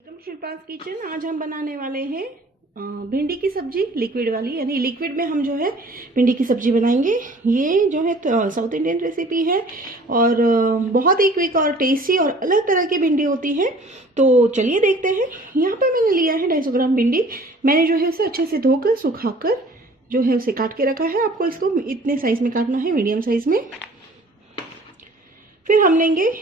Welcome Shilpa's kitchen. आज हम बनाने वाले हैं भिंडी की सब्जी, लिक्विड वाली, यानी लिक्विड में हम जो है भिंडी की सब्जी बनाएंगे। ये जो है साउथ इंडियन रेसिपी है और बहुत ही क्विक और टेस्टी और अलग तरह की भिंडी होती है। तो चलिए देखते हैं। यहाँ पर मैंने लिया है 250 ग्राम भिंडी। मैंने जो है उसे अच्छे से धोकर सुखाकर जो है उसे काट के रखा है। आपको इसको इतने साइज में काटना है, मीडियम साइज में। फिर हम लेंगे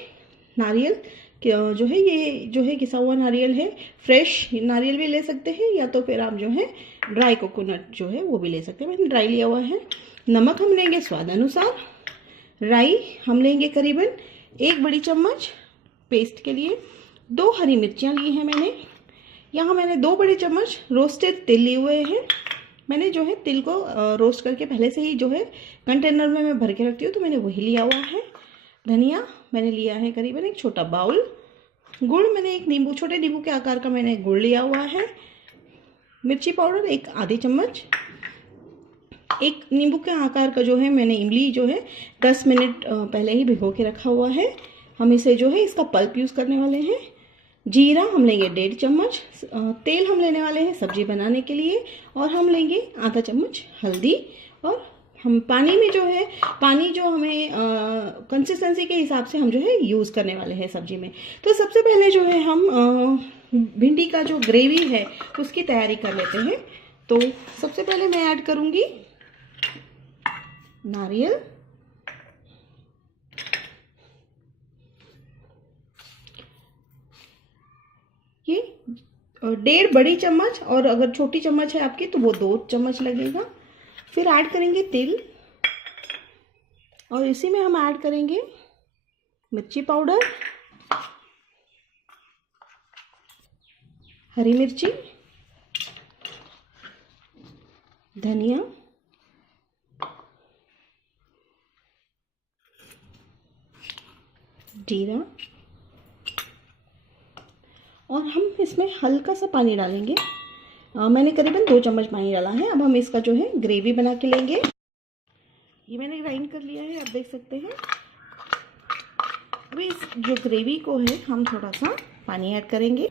नारियल, जो है ये जो है घिसा हुआ नारियल है। फ्रेश नारियल भी ले सकते हैं या तो फिर आप जो है ड्राई कोकोनट जो है वो भी ले सकते हैं। मैंने ड्राई लिया हुआ है। नमक हम लेंगे स्वाद अनुसार। राई हम लेंगे करीबन 1 बड़ी चम्मच पेस्ट के लिए। 2 हरी मिर्चियाँ ली हैं मैंने। यहाँ मैंने 2 बड़े चम्मच रोस्टेड तिल लिए हुए हैं। मैंने जो है तिल को रोस्ट करके पहले से ही जो है कंटेनर में मैं भर के रखती हूँ, तो मैंने वही लिया हुआ है। धनिया मैंने लिया है करीबन 1 छोटा बाउल। गुड़ मैंने 1 नींबू, छोटे नींबू के आकार का मैंने गुड़ लिया हुआ है। मिर्ची पाउडर 1 आधी चम्मच। 1 नींबू के आकार का जो है मैंने इमली जो है 10 मिनट पहले ही भिगो के रखा हुआ है। हम इसे जो है इसका पल्प यूज़ करने वाले हैं। जीरा हम लेंगे 1.5 चम्मच। तेल हम लेने वाले हैं सब्जी बनाने के लिए। और हम लेंगे आधा चम्मच हल्दी। और हम पानी में जो है, पानी जो हमें कंसिस्टेंसी के हिसाब से हम जो है यूज़ करने वाले हैं सब्जी में। तो सबसे पहले जो है हम भिंडी का जो ग्रेवी है उसकी तैयारी कर लेते हैं। तो सबसे पहले मैं ऐड करूँगी नारियल, ये 1.5 बड़ी चम्मच, और अगर छोटी चम्मच है आपकी तो वो 2 चम्मच लगेगा। फिर ऐड करेंगे तिल और इसी में हम ऐड करेंगे मिर्ची पाउडर, हरी मिर्ची, धनिया, जीरा, और हम इसमें हल्का सा पानी डालेंगे। मैंने करीबन 2 चम्मच पानी डाला है। अब हम इसका जो है ग्रेवी बना के लेंगे। ये मैंने ग्राइंड कर लिया है, आप देख सकते हैं। अब इस जो ग्रेवी को है हम थोड़ा सा पानी ऐड करेंगे।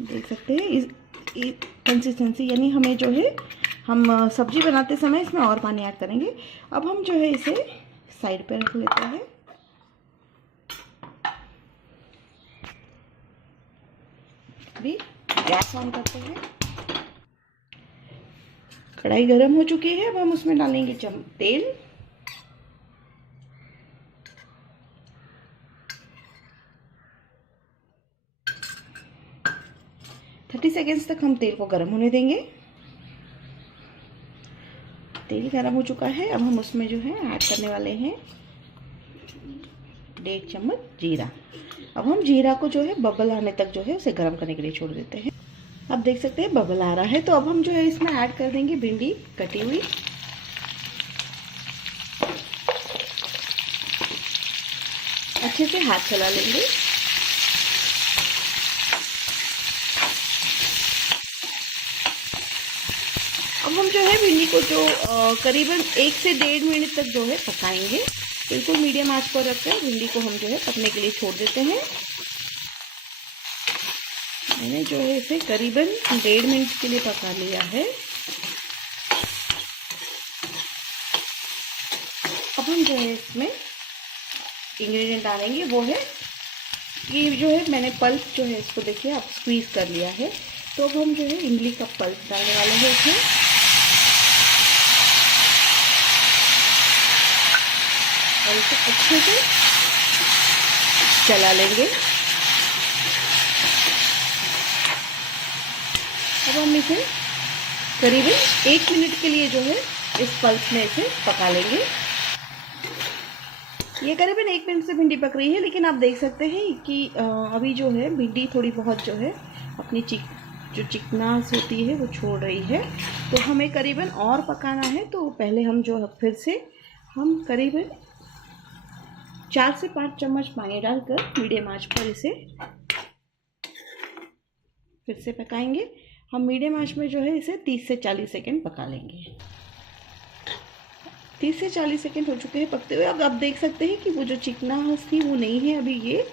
देख सकते हैं इस कंसिस्टेंसी, यानी हमें जो है हम सब्जी बनाते समय इसमें और पानी ऐड करेंगे। अब हम जो है इसे साइड पे रख लेते हैं। अभी गैस ऑन करते हैं। कढ़ाई गरम हो चुकी है। अब हम उसमें डालेंगे तेल। थर्टी सेकेंड्स तक हम तेल को गरम होने देंगे। तेल गरम हो चुका है। अब हम उसमें जो है ऐड करने वाले हैं 1.5 चम्मच जीरा। अब हम जीरा को जो है बबल आने तक जो है उसे गर्म करने के लिए छोड़ देते हैं। अब देख सकते हैं बबल आ रहा है। तो अब हम जो है इसमें ऐड कर देंगे भिंडी कटी हुई। अच्छे से हाथ चला लेंगे। अब हम जो है भिंडी को जो करीबन 1 से 1.5 मिनट तक जो है पकाएंगे। बिल्कुल मीडियम आंच पर रखकर भिंडी को हम जो है पकने के लिए छोड़ देते हैं। मैंने जो है इसे करीबन 1.5 मिनट के लिए पका लिया है। अब हम जो है इसमें इंग्रेडिएंट डालेंगे, वो है ये जो है मैंने पल्प जो है इसको देखिए आप स्क्वीज कर लिया है। तो अब हम जो है इमली का पल्प डालने वाले हैं इसमें। और इसे अच्छे से चला लेंगे। अब हम इसे करीबन 1 मिनट के लिए जो है इस पल्प में इसे पका लेंगे। ये करीबन 1 मिनट से भिंडी पक रही है, लेकिन आप देख सकते हैं कि अभी जो है भिंडी थोड़ी बहुत जो है अपनी जो चिकनास होती है वो छोड़ रही है। तो हमें करीबन और पकाना है। तो पहले हम जो फिर से हम करीबन 4 से 5 चम्मच पानी डालकर मीडियम आंच पर इसे फिर से पकाएंगे। हम मीडियम आंच में जो है इसे 30 से 40 सेकंड पका लेंगे। 30 से 40 सेकेंड हो चुके हैं पकते हुए। अब आप देख सकते हैं कि वो जो चिकनाहट थी वो नहीं है, अभी ये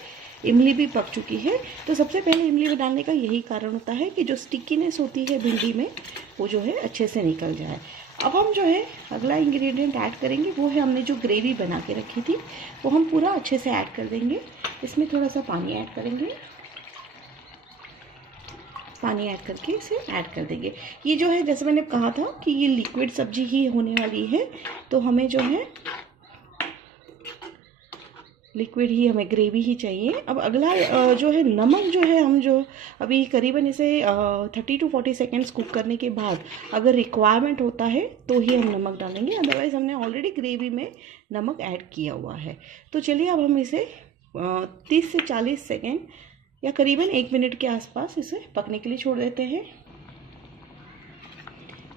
इमली भी पक चुकी है। तो सबसे पहले इमली डालने का यही कारण होता है कि जो स्टिकीनेस होती है भिंडी में वो जो है अच्छे से निकल जाए। अब हम जो है अगला इंग्रेडिएंट ऐड करेंगे, वो है हमने जो ग्रेवी बना के रखी थी वो हम पूरा अच्छे से ऐड कर देंगे। इसमें थोड़ा सा पानी ऐड करेंगे, पानी ऐड करके इसे ऐड कर देंगे। ये जो है जैसे मैंने कहा था कि ये लिक्विड सब्जी ही होने वाली है, तो हमें जो है लिक्विड ही, हमें ग्रेवी ही चाहिए। अब अगला जो है नमक जो है, हम जो अभी करीबन इसे 30 to 40 सेकेंड्स कुक करने के बाद अगर रिक्वायरमेंट होता है तो ही हम नमक डालेंगे, अदरवाइज़ हमने ऑलरेडी ग्रेवी में नमक ऐड किया हुआ है। तो चलिए अब हम इसे 30 से 40 सेकेंड या करीबन 1 मिनट के आसपास इसे पकने के लिए छोड़ देते हैं।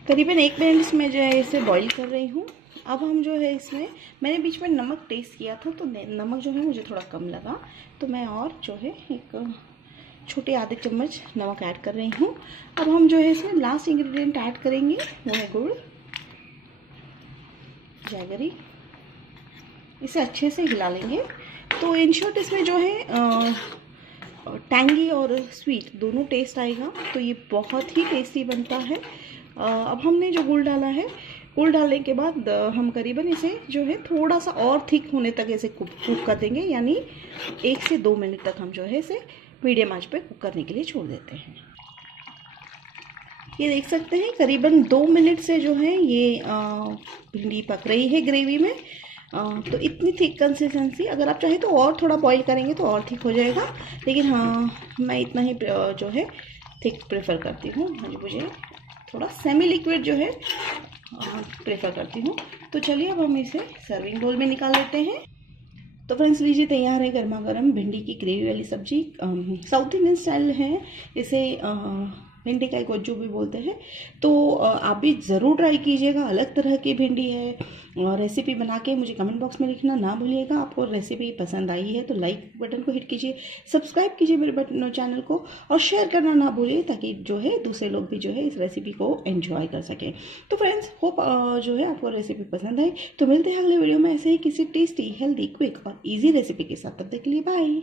करीबन 1 मिनट में जो है इसे बॉईल कर रही हूँ। अब हम जो है इसमें, मैंने बीच में नमक टेस्ट किया था तो नमक जो है मुझे थोड़ा कम लगा, तो मैं और जो है एक छोटे आधे चम्मच नमक ऐड कर रही हूँ। अब हम जो है इसमें लास्ट इंग्रेडिएंट ऐड करेंगे, वो है गुड़, जैगरी। इसे अच्छे से हिला लेंगे। तो इन शॉर्ट इसमें जो है टैंगी और स्वीट दोनों टेस्ट आएगा, तो ये बहुत ही टेस्टी बनता है। अब हमने जो गुड़ डाला है, गुड़ डालने के बाद हम करीबन इसे जो है थोड़ा सा और थिक होने तक इसे कुक कर देंगे, यानी 1 से 2 मिनट तक हम जो है इसे मीडियम आंच पे कुक करने के लिए छोड़ देते हैं। ये देख सकते हैं करीबन 2 मिनट से जो है ये भिंडी पक रही है ग्रेवी में। तो इतनी थिक कंसिस्टेंसी, अगर आप चाहें तो और थोड़ा बॉईल करेंगे तो और थिक हो जाएगा, लेकिन हाँ मैं इतना ही जो है थिक प्रेफर करती हूँ। मुझे थोड़ा सेमी लिक्विड जो है प्रेफर करती हूँ। तो चलिए अब हम इसे सर्विंग बोल में निकाल लेते हैं। तो फ्रेंड्स लीजिए, तैयार है गर्मा गर्म भिंडी की ग्रेवी वाली सब्जी। साउथ इंडियन स्टाइल है, इसे भिंडी का गोज्जू भी बोलते हैं। तो आप भी ज़रूर ट्राई कीजिएगा, अलग तरह की भिंडी है। और रेसिपी बना के मुझे कमेंट बॉक्स में लिखना ना भूलिएगा। आपको रेसिपी पसंद आई है तो लाइक बटन को हिट कीजिए, सब्सक्राइब कीजिए मेरे चैनल को, और शेयर करना ना भूलिए ताकि जो है दूसरे लोग भी जो है इस रेसिपी को एंजॉय कर सकें। तो फ्रेंड्स होप जो है आपको रेसिपी पसंद आई। तो मिलते हैं अगले वीडियो में ऐसे ही किसी टेस्टी, हेल्दी, क्विक और ईजी रेसिपी के साथ। तब तक के लिए बाय।